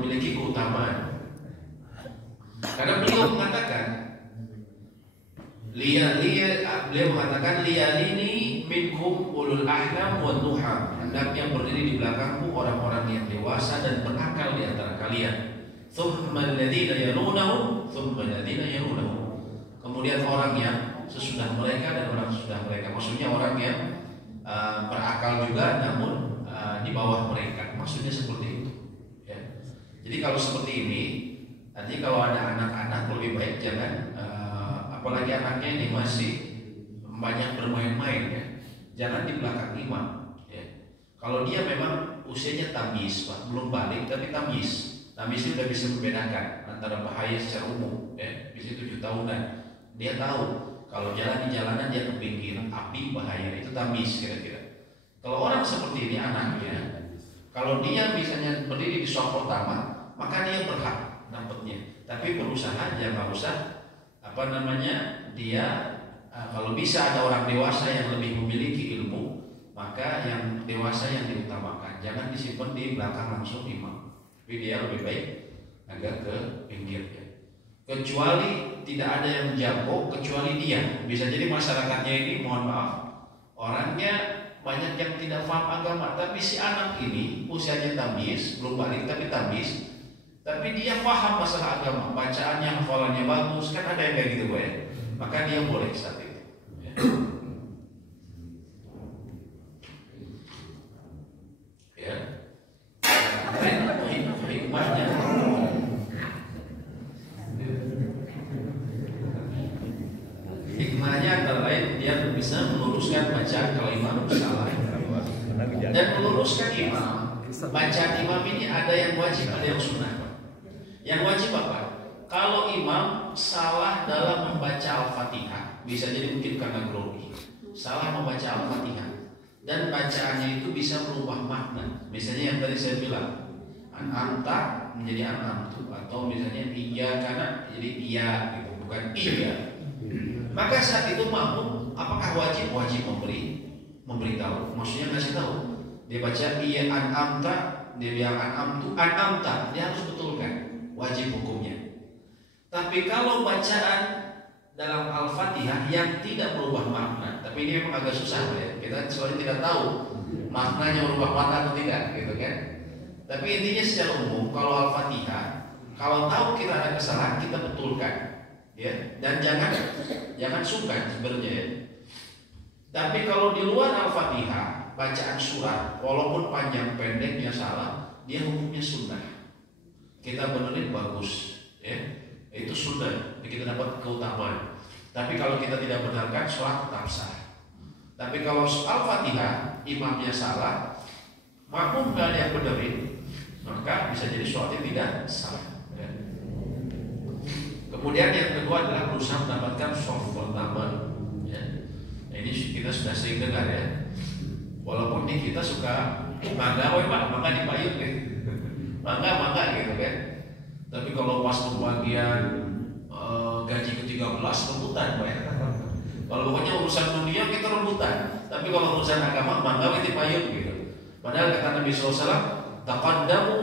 memiliki keutamaan. Karena beliau mengatakan beliau mengatakan liyalini minkum ulul ahlam wan nuha, hendaknya berdiri di belakangmu orang-orang yang dewasa dan berakal di antara kalian. Tsumma alladziina yalunahum, tsumma alladziina yalunahum. Kemudian orang yang sesudah mereka dan orang sesudah mereka. Maksudnya orang yang berakal juga namun di bawah mereka. Maksudnya seperti itu. Ya. Jadi kalau seperti ini, nanti kalau ada anak-anak lebih baik jangan, apalagi anaknya ini masih banyak bermain-main ya, jangan di belakang imam. Ya. Kalau dia memang usianya tamyiz, belum balik tapi tamyiz. Tamyiz itu sudah bisa membedakan antara bahaya secara umum, ya, bisa 7 tahunan. Dia tahu kalau jalan di jalanan dia ke pinggir, api bahaya, itu tamyiz kira-kira. Kalau orang seperti ini anaknya, kalau dia misalnya berdiri di shaf pertama, maka dia berhak dapatnya. Tapi berusaha jangan usah dia kalau bisa ada orang dewasa yang lebih memiliki ilmu, maka yang dewasa yang diutamakan. Jangan disimpan di belakang langsung imam. Tapi dia lebih baik agak ke pinggir ya. Kecuali tidak ada yang jago kecuali dia. Bisa jadi masyarakatnya ini, mohon maaf, orangnya banyak yang tidak paham agama, tapi si anak ini usianya tamyiz, belum balik tapi tamyiz, tapi dia paham masalah agama, bacaannya, hafalannya bagus, kan ada yang kayak gitu ya. Maka dia boleh saat itu. Ya. Ya. Hikmahnya antara lain dia bisa meluruskan bacaan kalau imam salah dan meluruskan imam. Bacaan imam ini ada yang wajib, ada yang sunnah. Yang wajib apa? Kalau imam salah dalam membaca Al-Fatihah, bisa jadi mungkin karena grogi, salah membaca Al-Fatihah dan bacaannya itu bisa merubah makna. Misalnya yang tadi saya bilang, an'amta menjadi an'amtu, atau misalnya iya karena jadi iya gitu, bukan iya. Maka saat itu makmum apakah wajib memberitahu? Maksudnya ngasih tahu. Dia baca iya an'amta, dia bilang an'amta, dia harus betulkan, wajib hukumnya. Tapi kalau bacaan dalam Al-Fatihah yang tidak berubah makna, tapi ini memang agak susah ya. Kita soalnya tidak tahu maknanya berubah makna atau tidak, gitu kan? Tapi intinya secara umum kalau Al-Fatihah, kalau tahu kita ada kesalahan kita betulkan, ya. Dan jangan sungkan sebenarnya ya. Tapi kalau di luar Al-Fatihah, bacaan surat walaupun panjang pendeknya salah, dia hukumnya sunnah. Kita benerin bagus, ya. Itu sunnah, kita dapat keutamaan. Tapi kalau kita tidak benarkan, sholat tetap sah. Tapi kalau Al-Fatihah imamnya salah, makmum nggak ada yang benerin, maka bisa jadi sholatnya tidak sah. Ya. Kemudian yang kedua adalah berusaha mendapatkan shaf pertama. Ya. Nah, ini kita sudah sering dengar ya. Walaupun ini kita suka mangga dipayung ya. Mangga gitu kan. Tapi kalau pas pembagian gaji ke-13 rebutan, Pak. Kalau pokoknya urusan dunia kita rebutan. Tapi kalau urusan agama mangga dipayung gitu. Padahal kata Nabi SAW, taqaddamu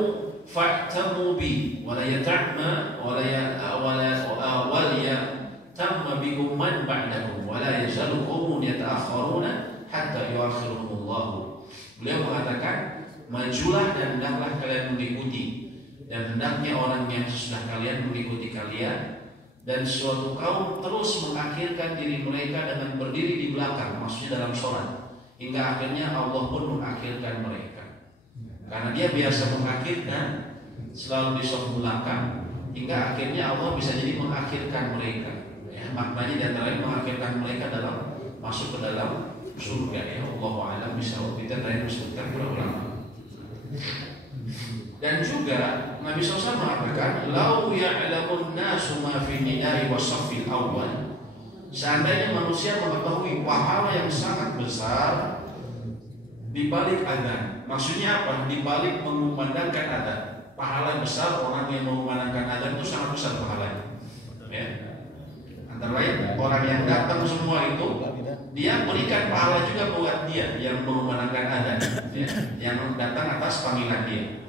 fa'tamu bi wa la yata'ma wa la yatamma bikum man ba'dakum wa la yazalukum yata'akhiruna hatta yuakhirumullah. Beliau mengatakan, majulah dan hendaklah kalian mengikuti, dan hendaknya orang yang sesudah kalian mengikuti kalian, dan suatu kaum terus mengakhirkan diri mereka dengan berdiri di belakang, maksudnya dalam sholat, hingga akhirnya Allah pun mengakhirkan mereka. Karena dia biasa mengakhirkan selalu di shaf belakang, hingga akhirnya Allah bisa jadi mengakhirkan mereka. Ya, maknanya di antara lain mengakhirkan mereka dalam masuk ke dalam surga. Ya Allahu a'lam bishawab. Kita tadi disebutkan para ulama. Dan juga Nabi SAW mengatakan, lau ya'lamun nasu ma fi nidai wa shaffil awwal. Seandainya manusia mengetahui pahala yang sangat besar di balik adzan. Maksudnya apa? Di balik mengumandangkan adzan. Pahala besar orang yang mengumandangkan adzan itu sangat besar pahalanya. Ya. Antara lain orang yang datang semua itu, dia berikan pahala juga buat dia yang mengumandangkan adzan, ya, yang datang atas panggilan dia.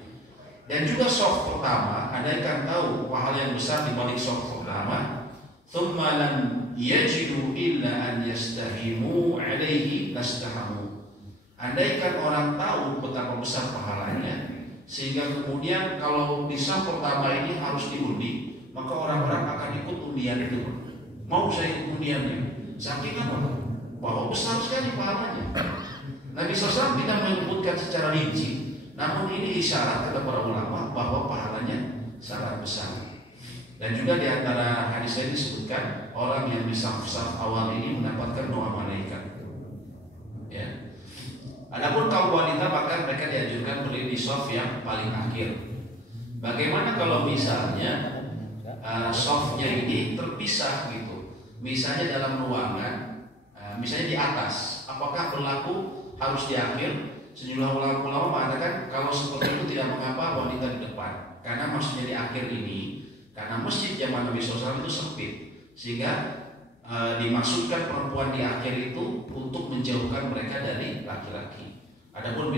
Dan juga soft pertama, andaikan tahu pahala yang besar di balik soft pertama, thumma lam yajidu illa an yastahimu alaihi lastahamu. Andaikan orang tahu betapa besar pahalanya, sehingga kemudian kalau di soft pertama ini harus diundi, maka orang-orang akan ikut undian itu. Mau saya ikut undiannya, saking apa? Bahwa besar sekali pahalanya. Nabi SAW tidak menyebutkan secara rinci, namun ini isyarat kata para ulama bahwa pahalanya sangat besar. Dan juga di antara hadis ini disebutkan orang yang bisa saf awal ini mendapatkan doa malaikat. Ya. Adapun kaum wanita maka mereka dianjurkan berdiri di saf yang paling akhir. Bagaimana kalau misalnya safnya ini terpisah gitu? Misalnya dalam ruangan, misalnya di atas, apakah berlaku harus di akhir? Sejumlah ulama mengatakan kalau seperti itu tidak mengapa wanita di depan, karena maksudnya di akhir ini karena masjid zaman Nabi SAW itu sempit, sehingga dimaksudkan perempuan di akhir itu untuk menjauhkan mereka dari laki-laki. Adapun